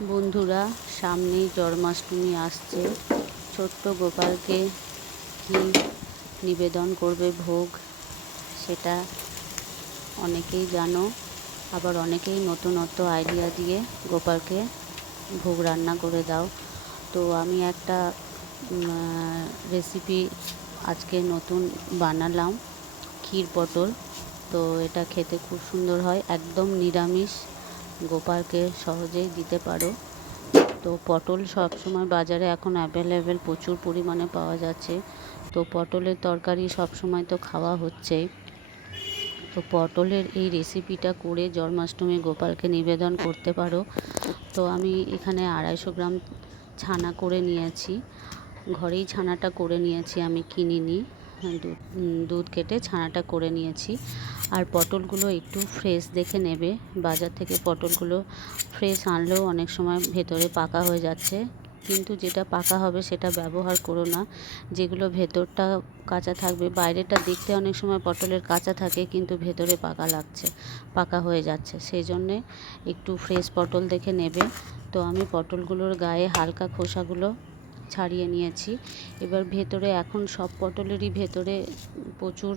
বন্ধুরা, সামনেই জন্মাষ্টমী আসছে। ছোট্ট গোপালকে কি নিবেদন করবে ভোগ, সেটা অনেকেই জানো। আবার অনেকেই নতুনত্ব আইডিয়া দিয়ে গোপালকে ভোগ রান্না করে দাও। তো আমি একটা রেসিপি আজকে নতুন বানালাম, ক্ষীর পটল। তো এটা খেতে খুব সুন্দর হয়, একদম নিরামিষ। গোপালকে সহজেই দিতে পারো। তো পটল সবসময় বাজারে এখন অ্যাভেলেবেল প্রচুর পরিমাণে পাওয়া যাচ্ছে। তো পটলের তরকারি সবসময় তো খাওয়া হচ্ছেই। তো পটলের এই রেসিপিটা করে জন্মাষ্টমী গোপালকে নিবেদন করতে পারো। তো আমি এখানে আড়াইশো গ্রাম ছানা করে নিয়েছি। ঘরেই ছানাটা করে নিয়েছি আমি কিনিনি। দুধ দুধ কেটে ছানাটা করে নিয়েছি। আর পটলগুলো একটু ফ্রেশ দেখে নেবে। বাজার থেকে পটলগুলো ফ্রেশ আনলেও অনেক সময় ভেতরে পাকা হয়ে যাচ্ছে। কিন্তু যেটা পাকা হবে সেটা ব্যবহার করো না। যেগুলো ভেতরটা কাঁচা থাকবে বাইরেটা দেখতে অনেক সময় পটলের কাঁচা থাকে, কিন্তু ভেতরে পাকা লাগছে, পাকা হয়ে যাচ্ছে। সেই জন্যে একটু ফ্রেশ পটল দেখে নেবে। তো আমি পটলগুলোর গায়ে হালকা খোসাগুলো ছাড়িয়ে নিয়েছি। এবার ভেতরে এখন সব পটলেরই ভেতরে প্রচুর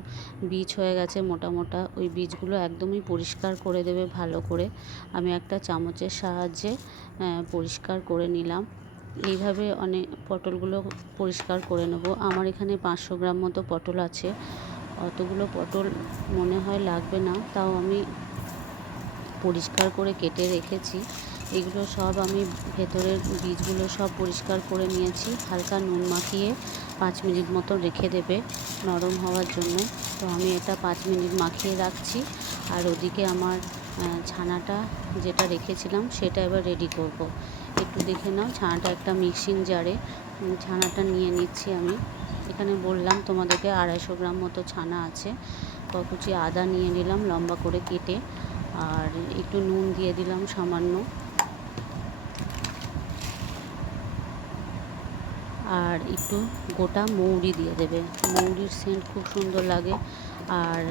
বীজ হয়ে গেছে মোটা মোটা ওই বীজগুলো একদমই পরিষ্কার করে দেবে ভালো করে। আমি একটা চামচের সাহায্যে পরিষ্কার করে নিলাম। এইভাবে অনেক পটলগুলো পরিষ্কার করে নেব। আমার এখানে পাঁচশো গ্রাম মতো পটল আছে। অতগুলো পটল মনে হয় লাগবে না। তাও আমি পরিষ্কার করে কেটে রেখেছি। এগুলো সব আমি ভেতরের বীজগুলো সব পরিষ্কার করে নিয়েছি। হালকা নুন মাখিয়ে পাঁচ মিনিট মতো রেখে দেবে নরম হওয়ার জন্য। তো আমি এটা পাঁচ মিনিট মাখিয়ে রাখছি। আর ওদিকে আমার ছানাটা যেটা রেখেছিলাম সেটা এবার রেডি করব। একটু দেখে নাও, ছানাটা একটা মিক্সিং জারে ছানাটা নিয়ে নিচ্ছি আমি। এখানে বললাম তোমাদেরকে আড়াইশো গ্রাম মতো ছানা আছে। কুচি আদা নিয়ে নিলাম লম্বা করে কেটে। আর একটু নুন দিয়ে দিলাম সামান্য। আর একটু গোটা মৌরি দিয়ে দেবে। মৌরির সেন্ট খুব সুন্দর লাগে। আর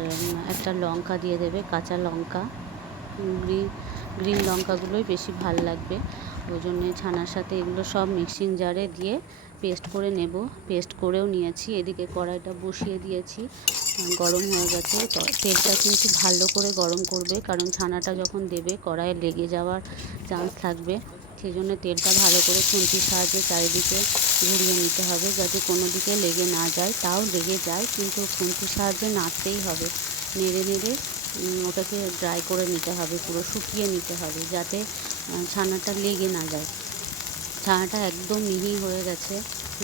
একটা লঙ্কা দিয়ে দেবে, কাঁচা লঙ্কা। গ্রিন গ্রিন লঙ্কাগুলোই বেশি ভালো লাগবে। ওই জন্যে ছানার সাথে এগুলো সব মিক্সিং জারে দিয়ে পেস্ট করে নেব। পেস্ট করেও নিয়েছি। এদিকে কড়াইটা বসিয়ে দিয়েছি। গরম হয়ে গেছে। তেলটা কিন্তু ভালো করে গরম করবে, কারণ ছানাটা যখন দেবে, কড়াইয়ে লেগে যাওয়ার চান্স থাকবে। সেই জন্য তেলটা ভালো করে খুন্তির সাহায্যে চারিদিকে ঘুরিয়ে নিতে হবে যাতে কোনো দিকে লেগে না যায়। তাও লেগে যায়, কিন্তু খুন্তির সাহায্যে নাড়তেই হবে। নেড়ে নেড়ে ওটাকে ড্রাই করে নিতে হবে, পুরো শুকিয়ে নিতে হবে যাতে ছানাটা লেগে না যায়। ছানাটা একদম মিহি হয়ে গেছে।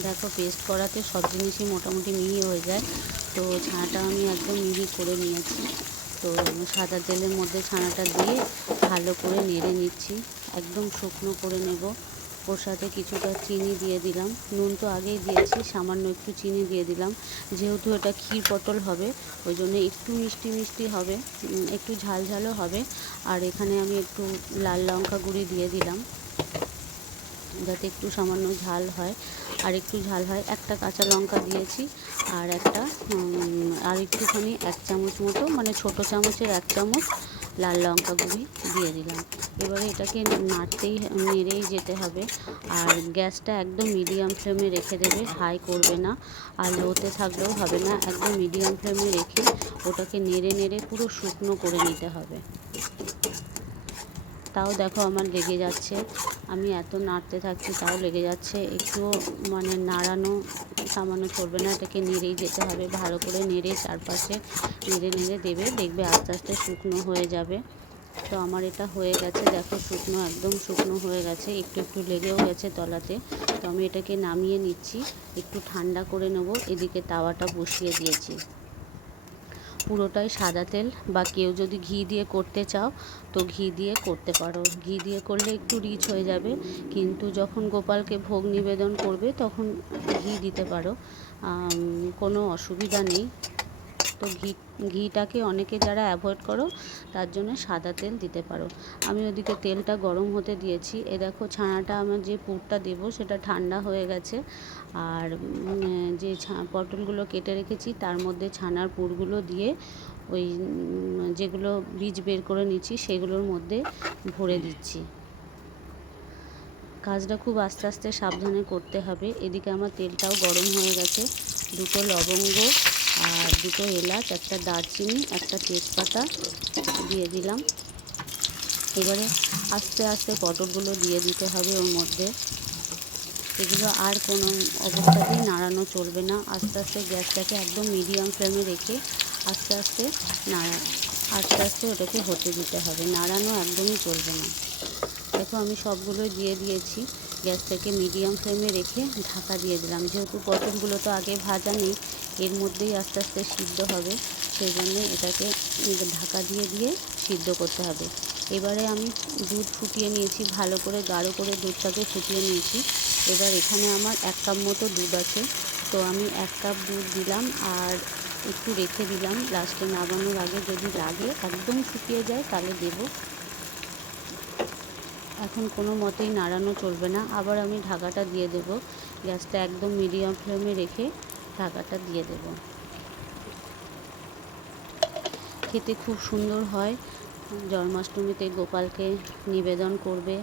দেখো পেস্ট করাতে সব জিনিসই মোটামুটি মিহি হয়ে যায়। তো ছানাটা আমি একদম মিহি করে নিয়েছি। তো সাদা তেলের মধ্যে ছানাটা দিয়ে ভালো করে নেড়ে নিচ্ছি। একদম শুকনো করে নেব। ওর সাথে কিছুটা চিনি দিয়ে দিলাম। নুন তো আগেই দিয়েছি, সামান্য একটু চিনি দিয়ে দিলাম। যেহেতু এটা ক্ষীর পটল হবে, ওই জন্য একটু মিষ্টি মিষ্টি হবে একটু ঝাল ঝালও হবে। আর এখানে আমি একটু লাল লঙ্কা গুঁড়ি দিয়ে দিলাম। যাতে একটু সামান্য ঝাল হয়, আর একটু ঝাল হয়, একটা কাঁচা লঙ্কা দিয়েছি, আর একটা আর একটুখানি এক চামচ মতো মানে ছোট চামচের এক চামচ লাল লঙ্কা গুঁড়ি দিয়ে দিলাম। এবারে এটাকে নাড়তেই নেড়েই যেতে হবে, আর গ্যাসটা একদম মিডিয়াম ফ্লেমে রেখে দেবে, হাই করবে না, আর লোতে থাকলেও হবে না, একদম মিডিয়াম ফ্লেমে রেখে ওটাকে নেড়ে নেড়ে পুরো শুকনো করে নিতে হবে। তাও দেখো আমার লেগে যাচ্ছে। আমি এত নাড়তে থাকছি, তাও লেগে যাচ্ছে। একটু মানে নাড়ানো সামান্য চলবে না, এটাকে নেড়েই যেতে হবে, ভালো করে নেড়ে চারপাশে নেড়ে নেড়ে দেবে, দেখবে আস্তে আস্তে শুকনো হয়ে যাবে। তো আমার এটা হয়ে গেছে, দেখো শুকনো, একদম শুকনো হয়ে গেছে, একটু একটু লেগেও গেছে তলাতে। তো আমি এটাকে নামিয়ে নিচ্ছি, একটু ঠান্ডা করে নেব, এদিকে তাওয়াটা বসিয়ে দিয়েছি। পুরোটাই সাদা তেল বা কেউ যদি ঘি দিয়ে করতে চাও, তো ঘি দিয়ে করতে পারো। ঘি দিয়ে করলে একটু রিচ হয়ে যাবে, কিন্তু যখন গোপালকে ভোগ নিবেদন করবে, তখন ঘি দিতে পারো। কোনো অসুবিধা নেই। তো ঘি, ঘিটাকে অনেকে যারা অ্যাভয়েড করো, তার জন্য সাদা তেল দিতে পারো। আমি ওদিকে তেলটা গরম হতে দিয়েছি। এ দেখো ছানাটা আমার যে পুরটা দেবো, সেটা ঠান্ডা হয়ে গেছে। আর যে পটলগুলো কেটে রেখেছি, তার মধ্যে ছানার পুরগুলো দিয়ে ওই যেগুলো বীজ বের করে নিচ্ছি, সেগুলোর মধ্যে ভরে দিচ্ছি। কাজটা খুব আস্তে আস্তে সাবধানে করতে হবে। এদিকে আমার তেলটাও গরম হয়ে গেছে। দুটো লবঙ্গ আর দুটো এলাচ, একটা দারচিনি, একটা তেজপাতা দিয়ে দিলাম। এবারে আস্তে আস্তে পটলগুলো দিয়ে দিতে হবে ওর মধ্যে। এগুলো আর কোনো অবস্থাতেই নাড়ানো চলবে না। আস্তে আস্তে গ্যাসটাকে একদম মিডিয়াম ফ্লেমে রেখে আস্তে আস্তে নাড়া, আস্তে আস্তে ওটাকে হতে দিতে হবে। নাড়ানো একদমই চলবে না। দেখো আমি সবগুলো দিয়ে দিয়েছি। গ্যাসটাকে মিডিয়াম ফ্লেমে রেখে ঢাকা দিয়ে দিলাম। যেহেতু পটলগুলো তো আগে ভাজা নেই এর মধ্যেই আস্তে আস্তে সিদ্ধ হবে। সেই জন্য এটাকে ঢাকা দিয়ে দিয়ে সিদ্ধ করতে হবে। এবারে আমি দুধ ফুটিয়ে নিয়েছি, ভালো করে গাঢ় করে দুধটাকে ফুটিয়ে নিয়েছি। এবার এখানে আমার এক কাপ মতো দুধ আছে। তো আমি এক কাপ দুধ দিলাম আর একটু রেখে দিলাম। লাস্টে নামানোর আগে যদি লাগে একদম শুকিয়ে যায় তাহলে দেবো। এখন কোনো মতেই নাড়ানো চলবে না। আবার আমি ঢাকাটা দিয়ে দেব। গ্যাসটা একদম মিডিয়াম ফ্লেমে রেখে ঢাকাটা দিয়ে দেব। খেতে খুব সুন্দর হয়। জন্মাষ্টমীতে গোপালকে নিবেদন করবে।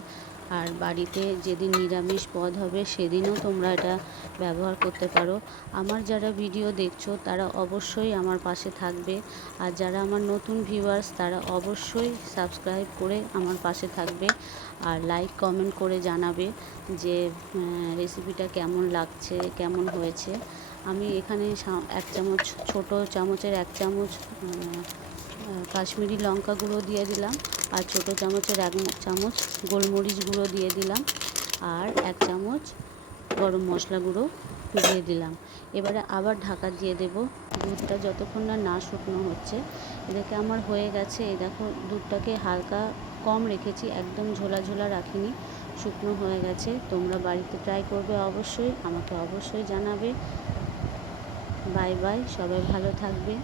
আর বাড়িতে যেদিন নিরামিষ পদ হবে, সেদিনও তোমরা এটা ব্যবহার করতে পারো। আমার যারা ভিডিও দেখছ, তারা অবশ্যই আমার পাশে থাকবে। আর যারা আমার নতুন ভিউয়ার্স তারা অবশ্যই সাবস্ক্রাইব করে আমার পাশে থাকবে। আর লাইক কমেন্ট করে জানাবে যে রেসিপিটা কেমন লাগছে, কেমন হয়েছে। আমি এখানে এক চামচ, ছোট চামচের এক চামচ কাশ্মীরি লঙ্কা গুঁড়ো দিয়ে দিলাম। আর ছোটো চামচের এক চামচ গোলমরিচ গুঁড়ো দিয়ে দিলাম। আর এক চামচ গরম মশলা গুঁড়ো দিয়ে দিলাম। এবারে আবার ঢাকা দিয়ে দেব। দুধটা যতক্ষণ না না শুকনো হচ্ছে। এদিকে আমার হয়ে গেছে। এই দেখো, দুধটাকে হালকা কম রেখেছি। একদম ঝোলা ঝোলা রাখিনি। শুকনো হয়ে গেছে। তোমরা বাড়িতে ট্রাই করবে অবশ্যই। আমাকে অবশ্যই জানাবে। বাই বাই সবাই ভালো থাকবে